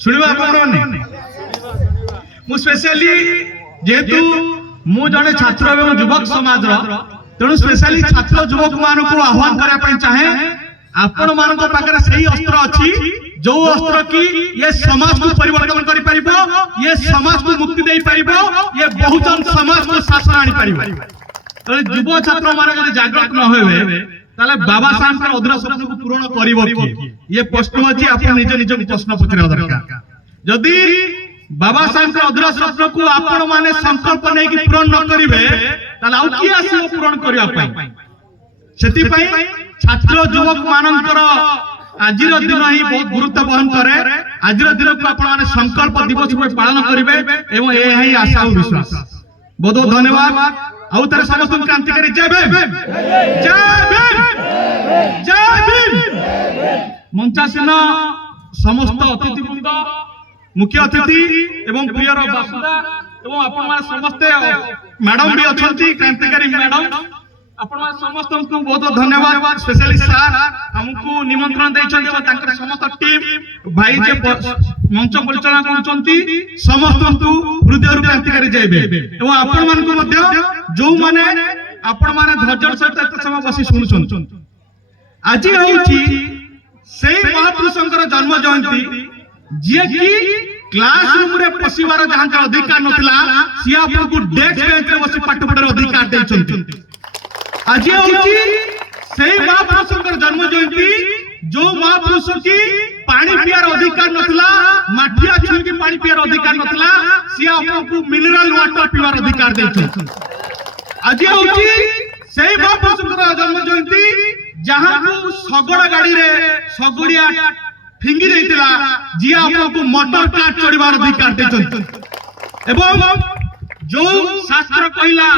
शुणवा आपने मु स्पेशली जेहेतु मु जड़े छात्र एवं युवक समाज तेणु स्पेशली छात्र युवक मान को आह्वान करने चाहे आपण मान पाखे सही अस्त्र अच्छी जो अस्त्र की ये समाज को परिवर्तन कर पारिबो, ये समाज को मुक्ति दे पारिबो, ये बहुजन समाज को शासन आनी पारिबो। तो युव छात्र मान जब जागृत न होवे ताले बाबा साहब के अधूरा स्वप्न को पूर्ण करिवो कि ये प्रश्न अछि आपण निज निज प्रश्न पचरा दरकार। जदि बाबा साहब के अधूरा स्वप्न को आपण माने संकल्प नै कि पूर्ण न करिवे ताले आउ की आसी पूर्ण करिया पई सेति पई छात्र युवक मानकर आजिर दिन ही बहुत गुरुत्व बहन करे। आजिर दिन को आपण माने संकल्प दिवस में पालन करिवे एवं ए ही आशा और विश्वास। बहुत बहुत धन्यवाद। आउ तारे समस्त क्रांतिकारी जय भीम, जय भीम, जय भीम। मंचासीन समस्त अतिथिवृंद, मुख्य अतिथि एवं प्रियर बासुदा एवं आपण माने समस्त मैडम भी अछंती क्रांतिकारी मैडम आपण समस्त को बहुत बहुत धन्यवाद। स्पेशली सर हमको निमंत्रण देछन्ती और तांकर समस्त टीम भाई जे मंच परिचालन करछन्ती समस्त को हृदय क्रांतिकारी जयबे एवं आपण मान को मध्य जो माने आपण माने धैर्य सहित एत समय बसी सुनुछन। आज होउची सेही महापुरुषंकर जन्म जयंती जे कि क्लासरूम रे पसिबार जहां अधिकार नथिला सी आपन को डेस्क बेंच रे बसी पाठ पढ़ार अधिकार देछन्ती। आज महापुरुषों जन्म जयंती जो महापुरुष की पानी पियार अधिकार नथिला, माठिया छुई की पानी पियार अधिकार नथिला, सी आपको मिनरल वाटर पियार अधिकार देछन। आज महापुरुषों जन्म जयंती जहां को सगड़ गाड़ी रे सगड़िया फिंगी देतिला जी आपको मोटर कार चढ़ीबार अधिकार देछन। एवं जो शास्त्र कहला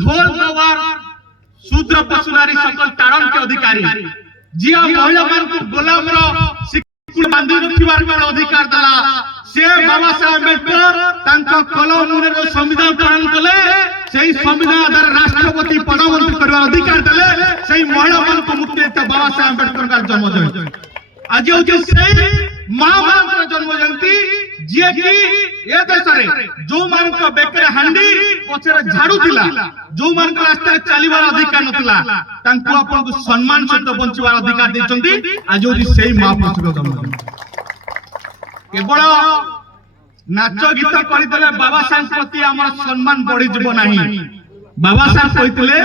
ढोल गवार शूद्र पशु नारी सकल तारण के अधिकारी जिया महिला मान को गोलाम रो सिकुल बांधी रखिबार के अधिकार दला से बाबा साहेब अम्बेडकर तांका कलम रे संविधान प्रणयन कले सेही संविधान आधार राष्ट्रपति प्रधानमंत्री करबार अधिकार दले सेही महिला मान को मुक्ति देता बाबा साहेब अम्बेडकर का जन्म जयंती। आज होचे सेही महामानकर जन्म जयंती जे कि ए देश रे जो मान को बेकरे हांडी पछरे झाड़ू दिला, जो मान को रास्ता चलीबार अधिकार नथिला तांको आपन को सम्मान सहित बंचीबार अधिकार देचंती। आज होची सेही महापुरुष जन्म जयंती। केवल नाच गीत करि देले बाबा साहब प्रति हमर सम्मान बढ़ी जबो नाही। बाबा साहब कहितले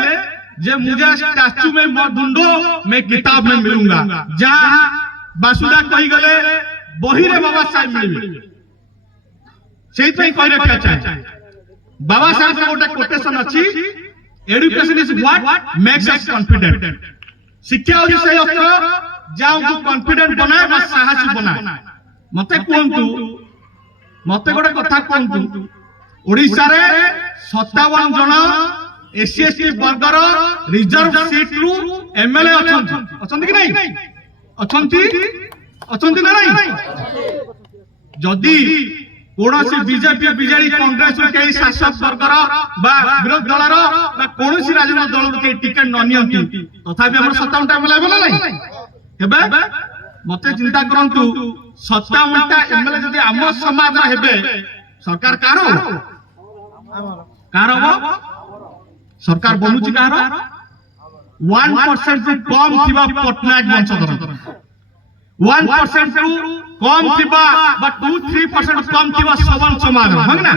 जे मुझे स्टैच्यू में मत ढूंढो मैं किताब में मिलूंगा। जहां बासुदा कहि गले बही रे बाबा साहब मिलबे सेही पई कहि रखा चाहे। बाबा साहब का गोटे कोटेशन अछि education is what makes us confident. शिक्षा होय सही अस्त्र जाऊ को कॉन्फिडेंट बनाए बा साहसी बनाए। मते कोंतु मते गोटे कथा कोंतु ओडिसा रे 57 जन एससी एसटी वर्गर रिजर्व सीट रु एमएलए अछंती कि नहीं अछंती ना नहीं। जदि कोनोसी बीजेपी बीजेडी कांग्रेस के शासक वर्गर बा विरोध दलर बा कोनोसी राजनीतिक दल के टिकट न नियंती तथापि हमर 57 टा एमएलए बोला नहीं हेबे। मते चिंता करंतु 57 टा एमएलए जदि हम समाज हेबे सरकार कार हो सरकार बनुची कार 1% कम थिबा पटनायक वंशधर 1% कम थिबा बट 2-3% कम थिबा सवन समाज हंग ना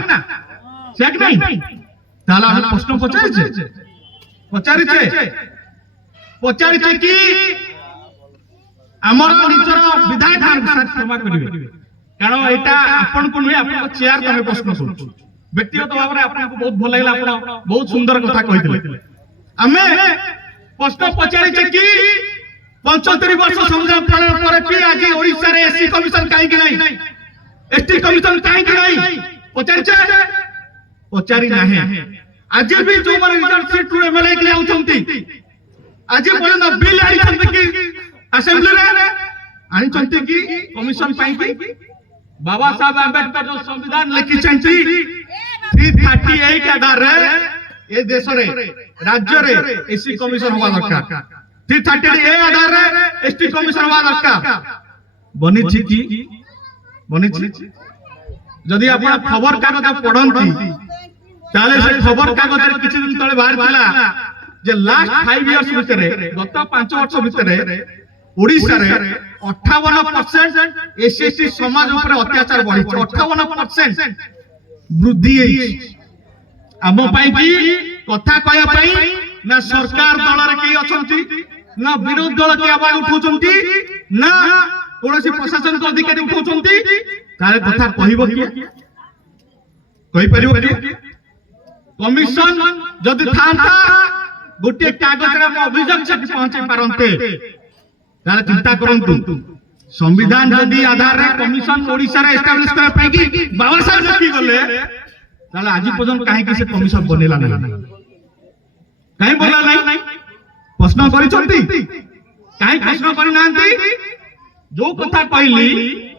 से कि नहीं। ताला हम प्रश्न पचारिछे कि हमर निजर विधायक साथ सेवा करिवे कारण एटा आपन को नै आपन चेयर पर प्रश्न करू व्यक्तिगत भाव रे आपन को बहुत भल लागला आपन बहुत सुंदर कथा कहितले। हमें प्रश्न पचारिछे कि 75 वर्ष संविधान प्रणयन पर भी आज ओडिसा रे एससी कमिशन काहे कि नहीं एसटी कमिशन काहे कि नहीं पचारि नाही। आज भी जो माने रिजर्व सीट रू एमएलए के आउचंती आज पर्यंत बिल आइछंती कि असेंबली रे आइछंती कि कमिशन पाई कि बाबा साहब अम्बेडकर जो संविधान लिखिछंती 338 आधार रे ए देश रे राज्य रे एससी कमिशन होवा दरकार 338 ए आधार रे एसटी कमिशन होवा दरकार बनिछि कि बनिछि जदि आपण खबर कागज पढ़ंती ताले से खबर कागज रे किछि दिन तळे बाहर थिला जे लास्ट 5 इयर्स भितरे गत 5 वर्ष भितरे ओडिसा रे 58% एसएसटी समाज ऊपर अत्याचार बढ़ी 58% वृद्धि आम की कथा कहया ना सरकार दल रे के अछंती ना विरोधी दल के आवाज उठाउछंती ना कोनोसी प्रशासन को अधिकारी उठाउछंती तारे कथा कहिबो कि कहि परिबो कि कमिशन जदि थांता गोटे कागज रे अभियोग से पहुंचे पारंते तारे चिंता करंतु संविधान जदि आधार रे कमिशन ओडिसा रे एस्टैब्लिश करे पैकी बाबा साहब जति गले ताले आज पर्यंत काहे कि से कमिशन बनेला नहीं काहे बोला नहीं प्रश्न करिसंती काहे प्रश्न करि नांती जो कथा कहली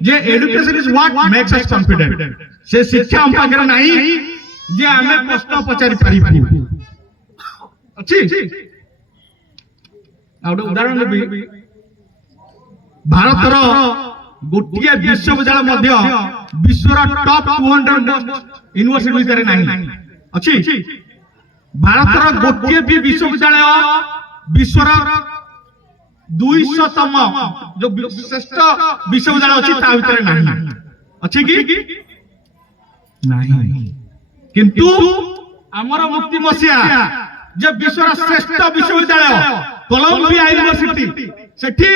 जे education is what makes us confident से शिक्षा हम पाकर नहीं जे हमें प्रश्न पचारि पारिबू अछि आउट उदाहरण देबी भारतर गोटिए विश्वविद्यालय मध्य विश्वर टॉप 200 मोस्ट यूनिवर्सिटी भितर नहीं अछि भारतर गोटिए भी विश्वविद्यालय विश्वर 200तम जो श्रेष्ठ विश्वविद्यालय अछि ता भितर नहीं अछि कि नहीं किंतु हमर मुक्ति मसिया जे विश्वर श्रेष्ठ विश्वविद्यालय कोलंबिया यूनिवर्सिटी सेठी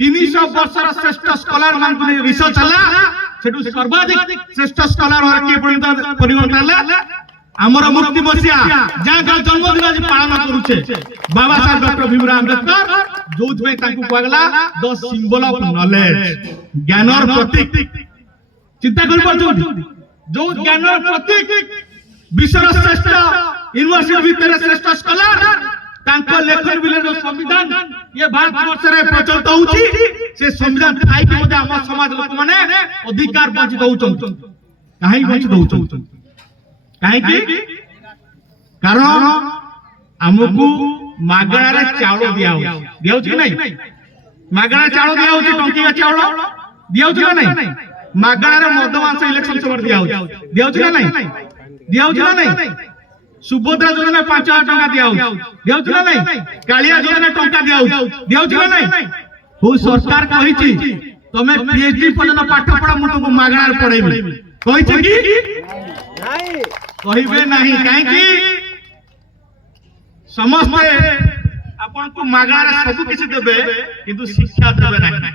300 वर्षर श्रेष्ठ स्कॉलर मान रिसर्च हला सेठु सर्वाधिक श्रेष्ठ स्कॉलर हर के परिगणित हला हमर मुक्ति मसिया जा जन्मदिन आज पालन करूछे बाबा साहब डॉक्टर भीमराव अंबेडकर जोथ में ताकू कहला द सिंबल ऑफ नॉलेज ज्ञानर प्रतीक चिंता कर परछो जो ज्ञानर प्रतीक विश्वर श्रेष्ठ यूनिवर्सिटी भीतर श्रेष्ठ स्कॉलर तांको लेखन बिले जो संविधान ये भारत वर्ष रे प्रचलित होउची से संविधान थाई के मध्ये हम समाज लोक माने अधिकार वंचित होउचन काहे वंचित होउचन काहे कि कारण हमकु मागणा रे चावल दिया हो कि नहीं मागणा चावल दिया हो टंकीया चावल दिया हो कि नहीं मागणा रे मध्यमांश इलेक्शन समय दिया हो कि नहीं दिया हो कि नहीं सुभद्रा योजना 5000 टंका दिया हो कि नहीं कालिया योजना टंका दिया हो कि नहीं हो सरकार कहिछि तमे पीएचडी पर्यंत पाठ पढा मु तुमको मागणा रे पढाइबे कहिछि कि नहीं कहिबे नहीं काहे कि समस्त आपन को मागणा रे सब किछ देबे किंतु शिक्षा देबे नहीं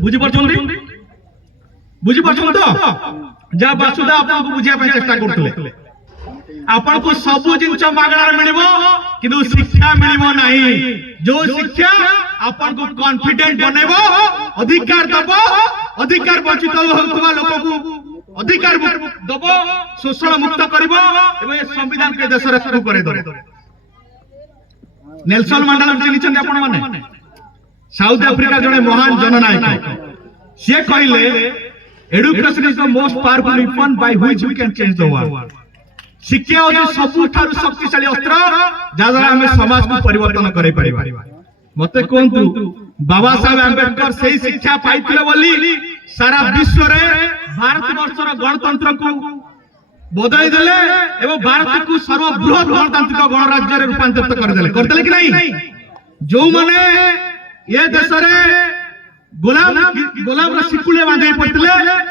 बुझि परछन तो जा बासुदा आपन को बुझिया पे चेष्टा करथले आपन को सब जिंस मागणा रे मिलिबो किंतु शिक्षा मिलिबो नहीं जो शिक्षा आपन को कॉन्फिडेंट बनेबो अधिकार दबो अधिकार वंचित होतबा लोक को अधिकार दबो शोषण मुक्त करबो एवं संविधान के देश रे शुरू करे दो नेल्सन मंडेला चिन्हिछन आपन माने साउथ अफ्रीका जने महान जननायक से कहले education is the most powerful weapon by which we can change the world शिक्षा हो सबुठारु शक्तिशाली अस्त्र जादरा हमें समाज को परिवर्तन करे परिबा मते कोंतु बाबा साहब अंबेडकर सही शिक्षा पाइथिले बोली सारा विश्व रे भारत वर्षर गणतंत्र को बदलाई देले एवं भारत को सर्वबृहत गणतांत्रिक गणराज्य रे रूपांतरित कर देले कि नहीं जो माने ये देश रे गोलाम शिकुले बांधे पड़ते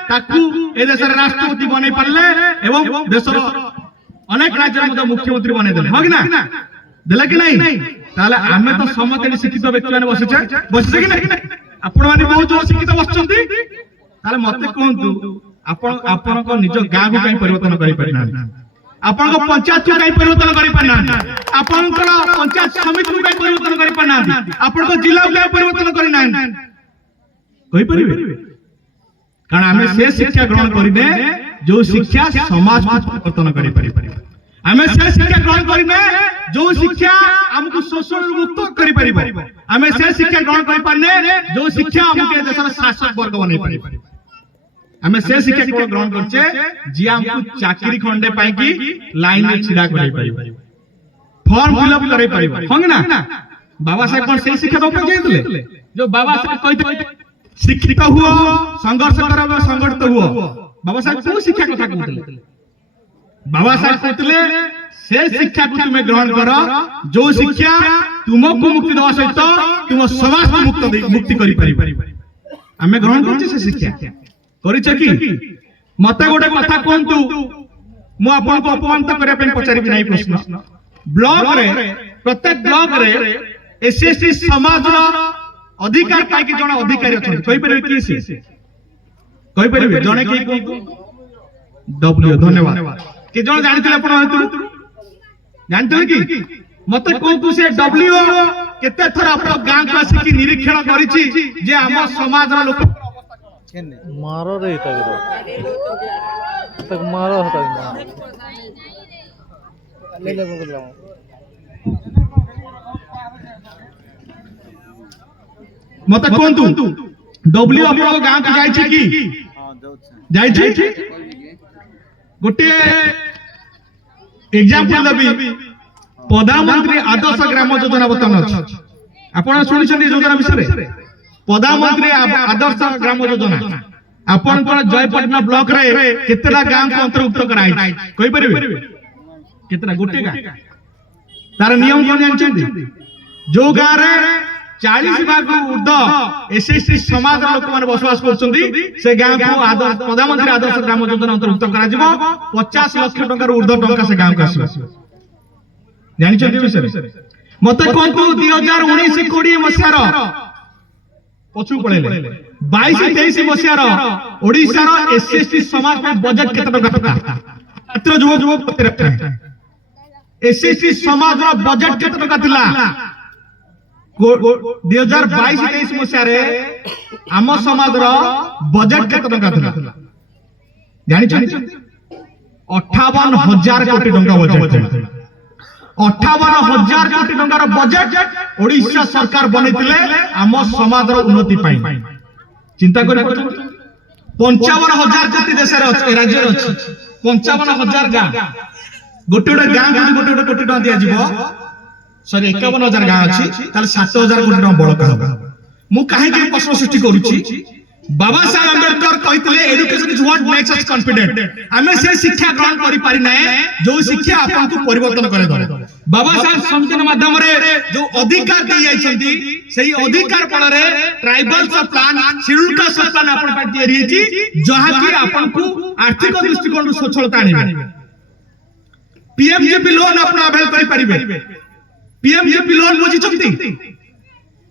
ताकू ए देश रे राष्ट्रपति बनै परले एवं देशर अनेक राज्य में मुख्यमंत्री बनै देले हो कि ना देले कि नहीं ताले आमे तो समते शिक्षित व्यक्ति माने बसि कि नहीं आपण माने बहुत शिक्षित बसचंती ताले मते कहंतु आपण को निज गां को कहीं परिवर्तन करि परिना आपण को पंचायत को कहीं परिवर्तन करि परिना आपण को पंचायत समिति को कहीं परिवर्तन करि परिना आपण को जिला को कहीं परिवर्तन करि ना कहि परिबे कारण हमें से शिक्षा ग्रहण करिने जो शिक्षा समाज को परिवर्तन करि परिबे हमें से शिक्षा ग्रहण करिने जो शिक्षा हमको शोषण मुक्त करि परिबो हमें से शिक्षा ग्रहण करि पारने जो शिक्षा हमके देशर शासक वर्ग बनै परिबो हमें से शिक्षा ग्रहण करछे जे हमको चाकरी खंडे पाई की लाइन में छिड़ा करै परिबो फॉर्म फिल अप करै परिबो हंग ना बाबा साहेब कौन से शिक्षा दो जाइए जो बाबा साहेब कहते शिक्षित हुआ संघर्ष करो संगठित हुआ बाबा साहेब को शिक्षा कथा कहते बाबा साहेब कहते से शिक्षा को तुम्हें ग्रहण करो जो शिक्षा तुमको मुक्ति देवा सहित तुम समाज को मुक्ति करि पारि आमे ग्रहण करछि से शिक्षा करिछ कि मते गोटे कथा कहंतु मु आपन को अपमानित करिया पे पचारिबि नाही प्रश्न ब्लॉक रे प्रत्येक ब्लॉक रे एसएसटी समाज रो अधिकार पाई कि जण अधिकारी अछन कहि परबे कि से कहि परबे जणे कि कहंतु डब्ल्यू धन्यवाद के जण जानिथिले आपण हेतु जानते कि मत कहतु से डब्ल्यू केते थर अपन गां को आसी कि निरीक्षण करिछि जे हम समाज रो लोक मारो रे तक मारो ले ले बोल लाओ मत कहतु डब्ल्यू अपन गां को जाय छि कि हां जाय छि गोटे एग्जांपल देबी प्रधानमंत्री आदर्श ग्राम योजना बर्तमान अछि आपण सुनिछन योजना विषय प्रधानमंत्री आदर्श ग्राम योजना आपण कोन जयपटना ब्लॉक रे केतेला गांव को अंतर्भुक्त कराई कहि परबे केतेला गोटे गां तार नियम कोन जानछन जो गां रे 40 भाग ऊर्ध्व एसएसटी समाज लोक माने बसवास करछन्ती से गां को आदर्श प्रधानमंत्री आदर्श ग्राम योजना अंतर्भुक्त करा जिवो 50 लाख टका ऊर्ध्व टका से गां को आसीबो जानि छथि विषय मते कोनतु 2019 20 मसियार पछु पळेले 22 23 मसियार ओडिसा रो एसएसटी समाज में बजट केते टका छात्र युवक पत्र एसएसटी समाज रो बजट केते टका थिला 2022-23 मसियारे आम समाज रो बजट केते टका थिला जानि छथि 58,000 कोटी टका बजट थिला 58,000 कोटी टंकार बजेट ओडिशा सरकार बनैतिले आम समाज रो उन्नति पाई चिंता करि 55,000 कोटी देश रे अछि राज्य रे अछि 55,000 गां गोटे गोटे गां को गोटे गोटे कोटी टका दिया जिवो सॉरी 51,000 गां अछि ताले 7,000 कोटी टका बळका हबो मु काहे के प्रश्न सृष्टि करूची बाबा साहेब अंबेडकर कहते education is what makes us confident आमे से शिक्षा ग्रहण करि पारि नै जो शिक्षा आपन को परिवर्तन करे दो बाबा साहेब संविधान माध्यम रे जो अधिकार दे जाय छथि सेही अधिकार पळ रे ट्राइबल सब प्लान शेड्यूल का सब प्लान आपन पाइ तैयारी छि जहा कि आपन को आर्थिक दृष्टिकोण रो सचलता आनिबे पीएमजेपी लोन आपन अवेल करि परिबे पीएमजेपी लोन बुझि छथि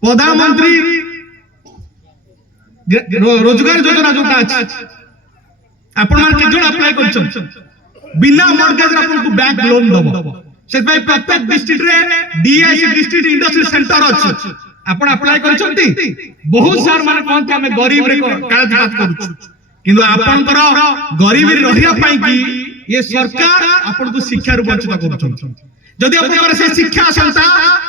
प्रधानमंत्री रोजगार योजना जोटा अछि आपण मार के जोन अप्लाई करछन बिना मॉर्गेज आपन को बैंक लोन दबो से भाई प्रत्येक डिस्ट्रिक्ट रे डीआईसी डिस्ट्रिक्ट इंडस्ट्री सेंटर अछि आपण अप्लाई करछंती बहुत सार माने कोन के हमें गरीब रे काज बात करूछु किंतु आपन करो गरीब रे रहिया पई कि ये सरकार आपन को शिक्षा रू वंचित करूछन जदि आपन से शिक्षा संस्था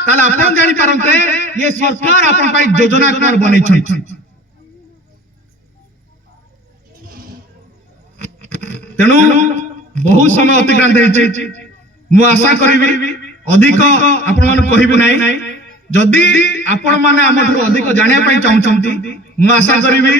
ताले आपन जानि पारंते ये सरकार आपन पई योजना कोन बनै छै तेणु बहुत समय अतिक्रांत होइछि मु आशा करिवि अधिक आपण मन कहिबि नै जदि आपण माने हमठु अधिक जानिया पई चाहउछंती मु आशा करिवि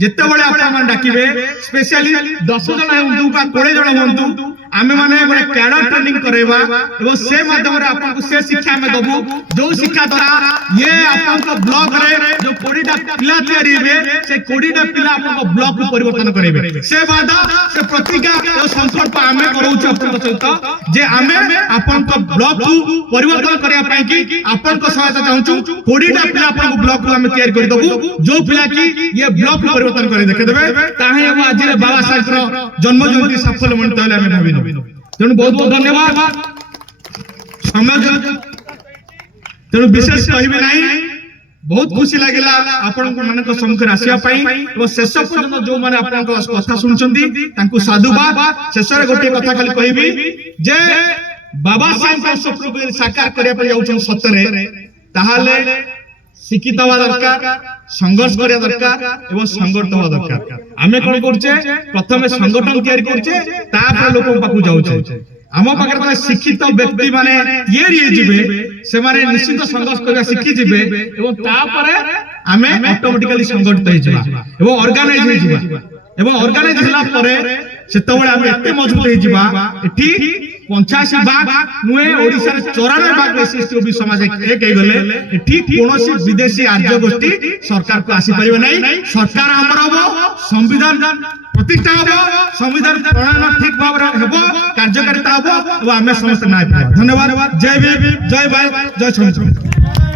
जेते बेले आपण मन डाकिबे स्पेशली 10 जण हुंतु का 20 जण हुंतु आमे माने गोटे कैडर ट्रेनिंग करेबा एवं से माध्यम रे आपन को से शिक्षा में दबु जो शिक्षा द्वारा ये आपन को ब्लॉक रे जो 20 टा पिला तैयारी हेबे से 20 टा पिला आपन को ब्लॉक को परिवर्तन करेबे से वादा से प्रतिज्ञा और संकल्प आमे करूछ आपन को सहित जे आमे आपन को ब्लॉक को परिवर्तन करिया पई कि आपन को सहायता चाहूछु 20 टा पिला आपन को ब्लॉक को हमें तैयार कर दबु जो पिला की ये ब्लॉक को परिवर्तन करे देखे देबे ताहे हम आज रे बाबा साहेब रो जन्म जयंती सफल मन तले हमें भाबी तेणु बहुत बहुत धन्यवाद तेणु विशेष कहबे नहीं बहुत खुशी लागला आपण को माने को सम्मुख आसिया पई और शेष पर्यंत जो माने आपण को कथा सुनचंती तांकू साधुवाद शेष रे गोटे कथा खाली कहबी जे बाबा साहेब को स्वप्न को साकार करिया पई जाउछन सत्तरे ताहाले शिक्षित हवा दरकार संघर्ष करिया दरकार एवं संगठन हवा दरकार आमे कोन करछे प्रथमे संगठन तयारी करछे तापर लोक पाखु जाउछे आम पाखे शिक्षित व्यक्ति माने ये जीवे से माने निश्चित संघर्ष करबा शिखि जीवे एवं तापरे आमे ऑटोमेटिकली संगठित हो जिबा एवं ऑर्गेनाइज हो जिबा एवं ऑर्गेनाइज होला परे सेतबेले आमे एते मजबूत हो जिबा एठी 85 भाग नुए ओडिसा रे 94 भाग एसएसटी ओबी समाज एक हे गले एठी कोनोसी विदेशी आर्य गोष्ठी सरकार को आसी परिबे नै सरकार हमर हो संविधान प्रतिष्ठा हो संविधान प्रणयन ठीक भाव रे हेबो कार्यकारिता हो आमे समस्त नाय धन्यवाद जय भीम जय भाई जय श्री